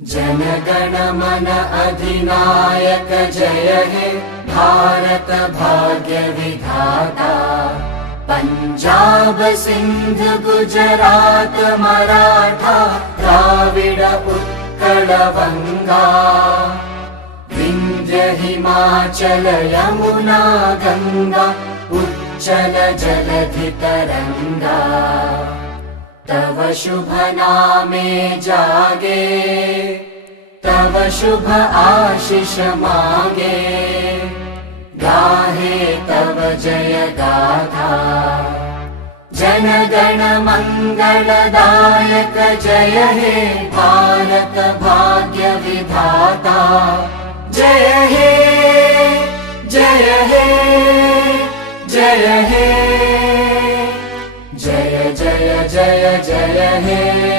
जनगण मन अधिनायक जय हे भारत भाग्य विधाता। पंजाब सिंध गुजरात मराठा द्राविड उत्कल बंगा। विंध्य हिमाचल यमुना गंगा उच्चल जलधि तरंगा। तव शुभ नामे जागे तव शुभ आशीष मागे। गाहे तव जय गाथा जनगण मंगलदायक जय हे भारत भाग्य विधाता। जय हे जय हे जय हे जय जय जय जय हे।